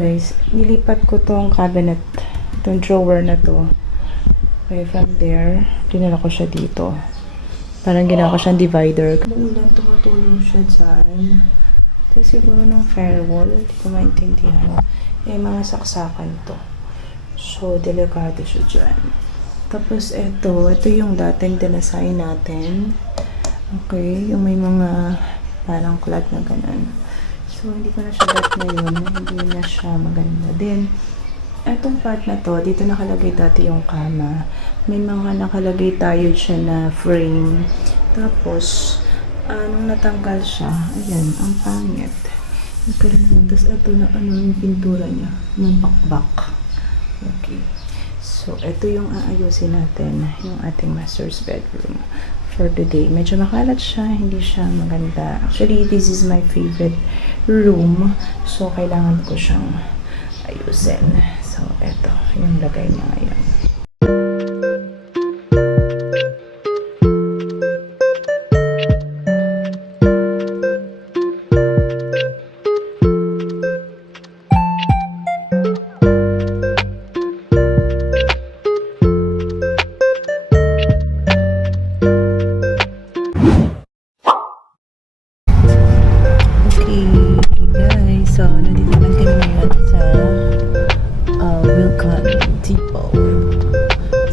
guys, nilipat ko tong cabinet, itong drawer na to. Okay, from there, dinala ko siya dito. Parang ginawa ko siyang divider. Ulan, tumutulong siya dyan. Tapos siguro ng firewall, hindi ko maintindihan. Eh, mga saksakan to. So, delikado siya dyan. Tapos, ito yung dating dinasign natin. Okay, yung may mga parang cloud na ganun. So, hindi ko na siya bet ngayon. Hindi na siya maganda din. Etong part na to, dito nakalagay dati yung kama. May mga nakalagay tayo siya na frame. Tapos, nung natanggal siya, ayan, ang pangit. Tapos, ito na yung pintura niya. Ng bakbak. Okay. So, ito yung aayusin natin. Yung ating master's bedroom for today. Medyo makalat siya, hindi siya maganda. Actually, this is my favorite room. So, kailangan ko siyang ayusin. So, eto, yung lagay niya ngayon.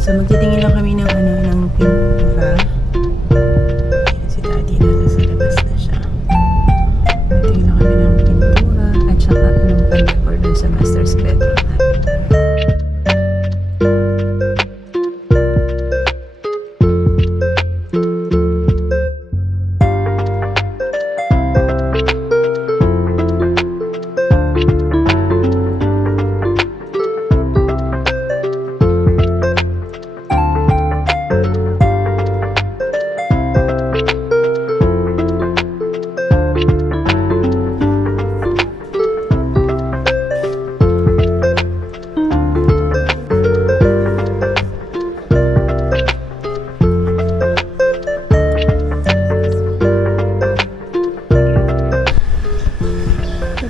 So, magtitingin lang kami ng pintura. Si Daddy nasa labas na siya. Magtitingin lang kami ng pintura at saka anong pan-decor dun sa master's bedroom namin.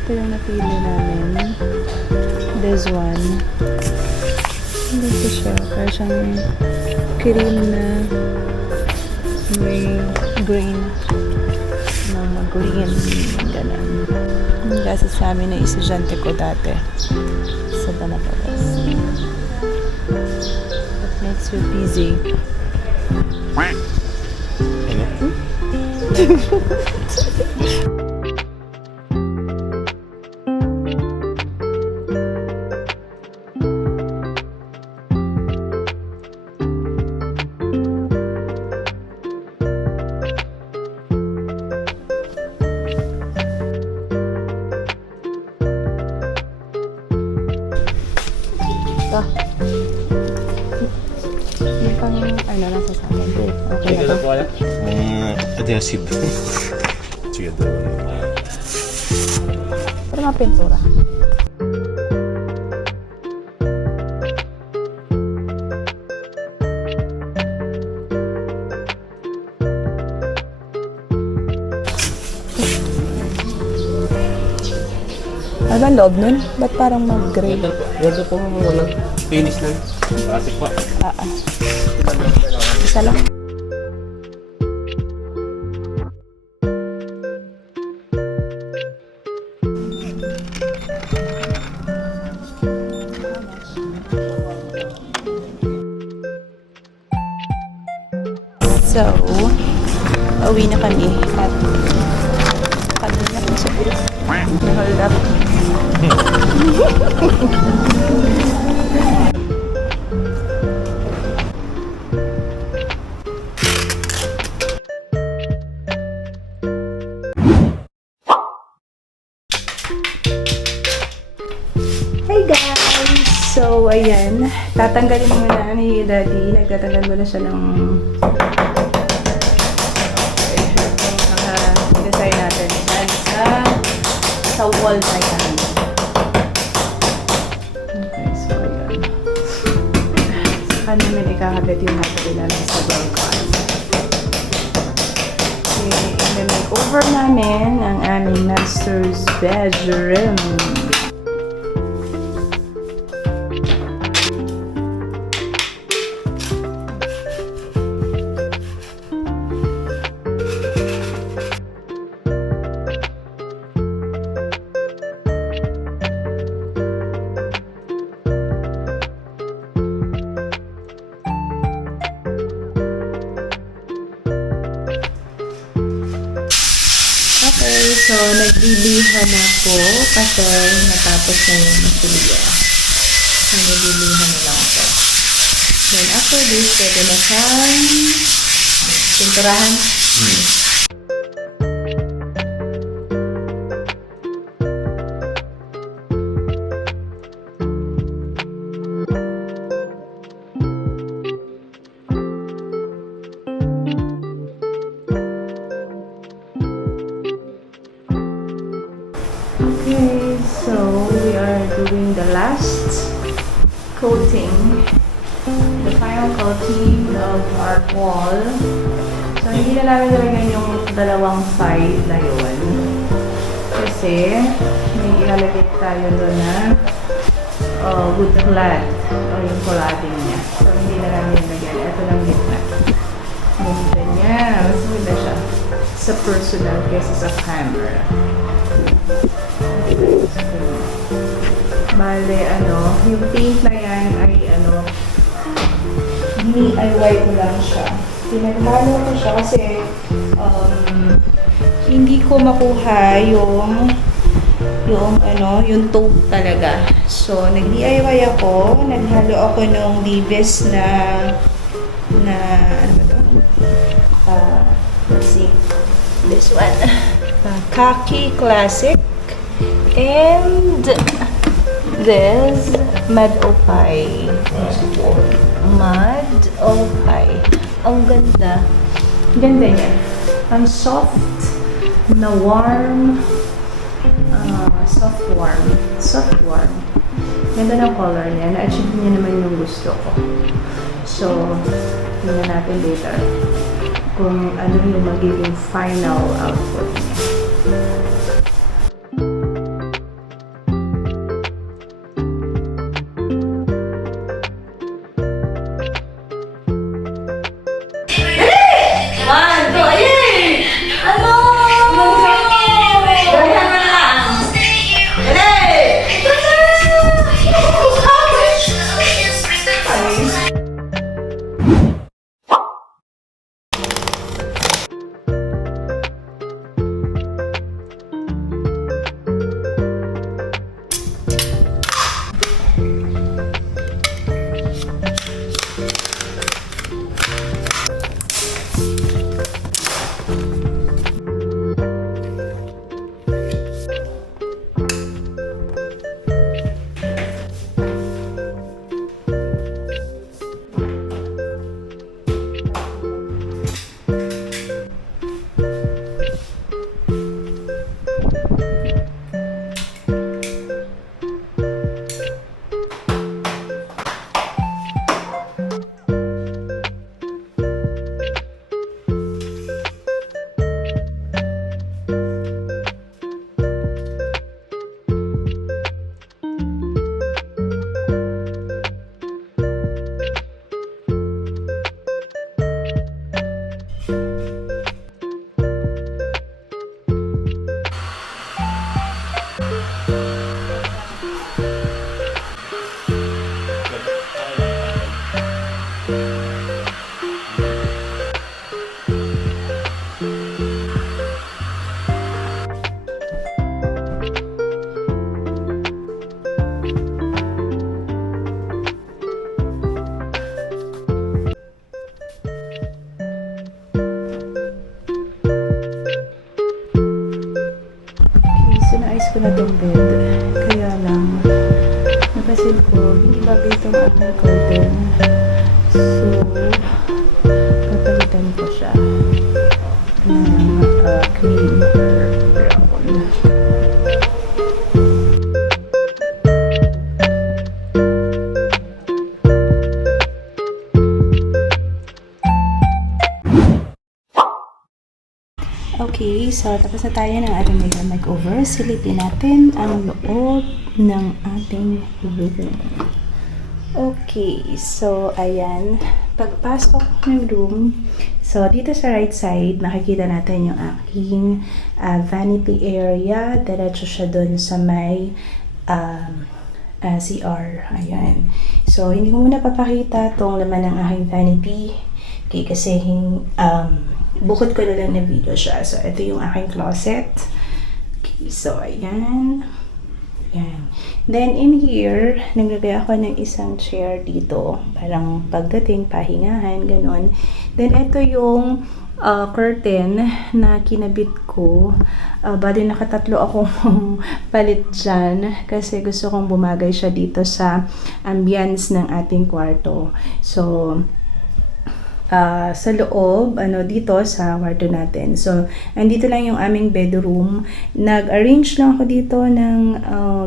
Ito yung napili namin. This one. Hindi ko siya. Kaya siyang cream na may green. Mag-green. Ganun. Kasi sa amin na estudyante ko dati. Sa Banabalas. What makes you busy? Yung pang nasa sa akin. Okay na to? Adhesive. Sige, Pero mga pintura. Ano ba loob nun? Ba't parang mag-gray? Ganda po walang finish na. Kasi po. Isa lang. So, uwi na kami at kanina po sa group. Hold up. Hey guys! So, ayan. Tatanggalin muna ni Daddy. Nagtatanggal muna siya ng design natin. Sa wall na yan. Okay, so ayan. Saka namin ikakabit yung natin namin sa balcony. Okay, i-make over namin ang aming master's bedroom. Okay, so naglilihan ako kasi natapos na yung masilya. So, naglilihan na lang ako. Then after this, pwede na siyang pinturahan. Okay, so we are doing the last coating, the final coating of our wall. So, hindi na namin nilagyan yung dalawang side na yun. Kasi, may ilalagay tayo doon na wood clad o yung cladding niya. So, hindi na namin nilagyan. Ito lang gitna. Ganda niya. Mas maganda siya sa personal kaysa sa camera. Bale, yung paint na yan ay DIY ko lang siya. Pinaghalo ko siya kasi hindi ko makuha yung taupe talaga. So, nag-DIY ako. Naghalo ako nung Dives na ano ba to? Let's see. This one. Khaki Classic. And this Mud Opie. Mud Opie. Ang ganda. Ganda niya. Ang soft na warm. Soft warm. Ganda ng color niya. Na-achieve niya naman yung gusto ko. So, tingnan natin later kung ano yung magiging final output niya. Naayos ko na tong bed. Kaya lang, napasin ko, hindi bagay itong aking curtain. So, papalitan ko siya ng cream or brown. Okay, so tapos na tayo ng ating makeover. Silipin natin ang loob ng ating room. Okay, so ayan. Pagpasok ng room, so dito sa right side, makikita natin yung aking vanity area. Diretso siya dun sa may CR. Ayan. So, hindi ko muna papakita tong laman ng aking vanity Okay, kasi bukod ko na lang na video siya. So, ito yung aking closet. Okay, so, ayan. Ayan. Then, in here, naglagay ako ng isang chair dito. Parang pagdating, pahingahan, ganon. Then, ito yung curtain na kinabit ko. Bali nakatatlo akong palit dyan kasi gusto kong bumagay siya dito sa ambience ng ating kwarto. So, sa loob, dito sa kwarto natin. So, andito lang yung aming bedroom. Nag-arrange lang ako dito ng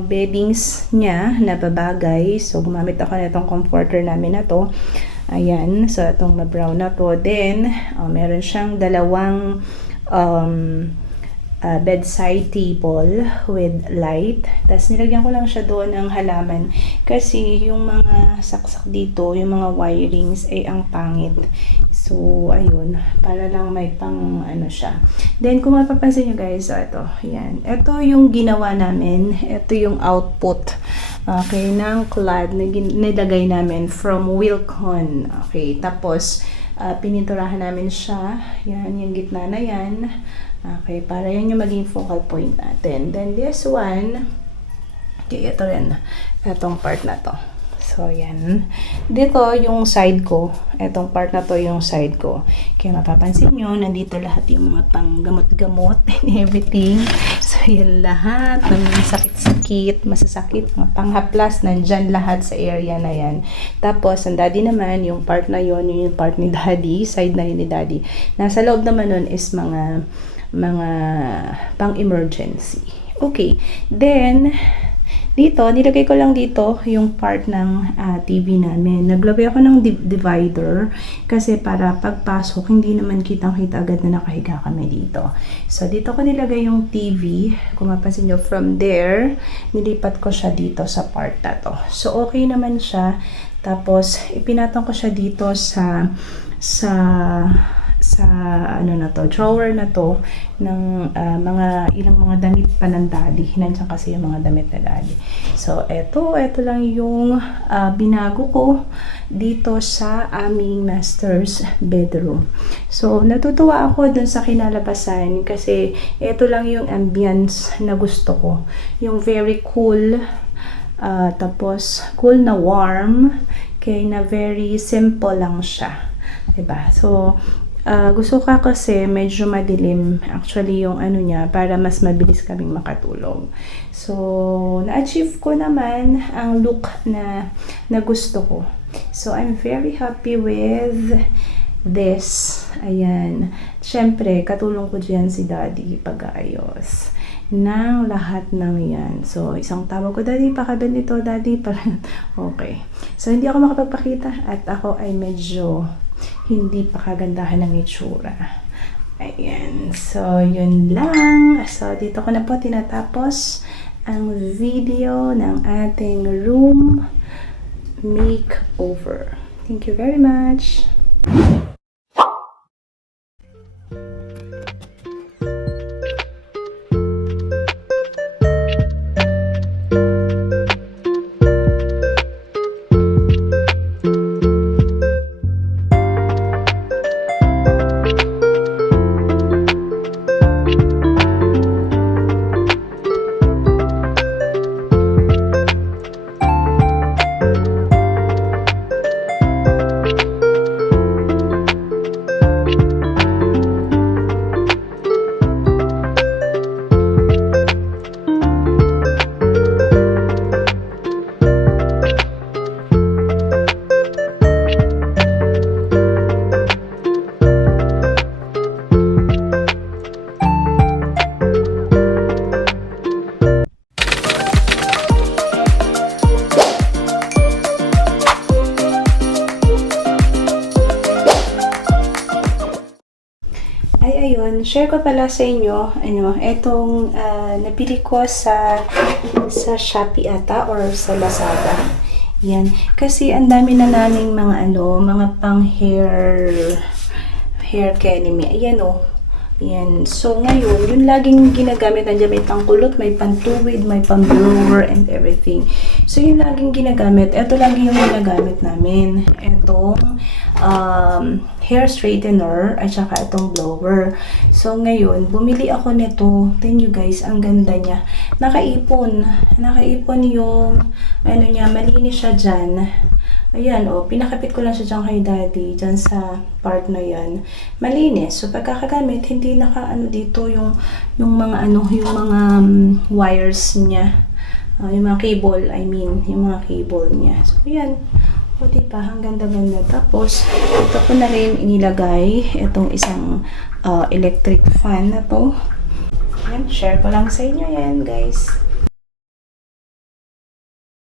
beddings niya na babagay. So, gumamit ako na itong comforter namin na to. Ayan, so itong brown na to. Then, meron siyang dalawang bedside table with light. Tapos nilagyan ko lang siya doon ng halaman kasi yung mga saksak dito, yung mga wirings ay ang pangit. So, ayun, para lang may pang siya. Then, kung mapapansin nyo guys, ito, yan. Ito yung ginawa namin. Ito yung output. Okay, ng clad na nilagay namin from Wilcon. Okay, tapos pininturahan namin siya. Yan, yung gitna na yan. Okay, para yan yung maging focal point natin. Then this one, okay, ito rin. Itong part na to. So, yan. Dito yung side ko. Itong part na to yung side ko. Kaya mapapansin nyo, nandito lahat yung mga panggamot-gamot and everything. So, yan lahat. Ng sakit-sakit, masasakit, mga panghaplas, nandyan lahat sa area na yan. Tapos, ang daddy naman, yung part na yun, yung part ni daddy, side na yun ni daddy. Nasa loob naman nun is mga pang-emergency. Okay. Then, dito, nilagay ko lang dito yung part ng TV namin. Naglagay ako ng divider kasi para pagpasok, hindi naman kitang-kita agad na nakahiga kami dito. So, dito ko nilagay yung TV. Kung mapansin nyo, from there, nilipat ko siya dito sa part na to. So, okay naman siya. Tapos, ipinatong ko siya dito sa drawer na to ng ilang mga damit pa ng daddy. Nandiyan kasi yung mga damit na daddy. So, ito lang yung binago ko dito sa aming master's bedroom. So, natutuwa ako dun sa kinalabasan kasi ito lang yung ambience na gusto ko. Yung very cool, tapos cool na warm, kaya na very simple lang siya. Diba? So, gusto ka kasi medyo madilim actually yung niya para mas mabilis kaming makatulog. So, na-achieve ko naman ang look na gusto ko. So, I'm very happy with this. Ayan. Siyempre, katulong ko dyan si daddy pag-aayos ng lahat ng yan. So, isang tawag ko, daddy, pakabend ito, daddy. Okay. So, hindi ako makapagpakita at ako ay medyo hindi pa kagandahan ng itsura. Ayan. So, yun lang. So, dito ko na po tinatapos ang video ng ating room makeover. Thank you very much. Ayun, share ko pala sa inyo, etong nabili ko sa Shopee ata or sa Lazada. Yan. Kasi ang dami na naming mga mga pang hair candy. Ayan Yan. So, ngayon, yung laging ginagamit, nandiyan may pangkulot, may pantuwid, may pang-blower, and everything. So, yung laging ginagamit, ito lagi yung ginagamit namin. Itong hair straightener, at saka itong blower. So, ngayon, bumili ako nito. Tingnan nyo guys, ang ganda niya. Nakaipon. Nakaipon yung, ano niya, malinis siya dyan. Ayan, pinakapit ko lang siya dyan kay daddy, dyan sa part na yan. Malinis. So, pagkakagamit, hindi naka, dito yung mga, yung mga wires niya. Yung mga cable, yung mga cable niya. So, ayan. O, diba? Ang ganda-ganda. Tapos, ito ko na rin inilagay itong isang electric fan na to. Ayan, share ko lang sa inyo yan, guys.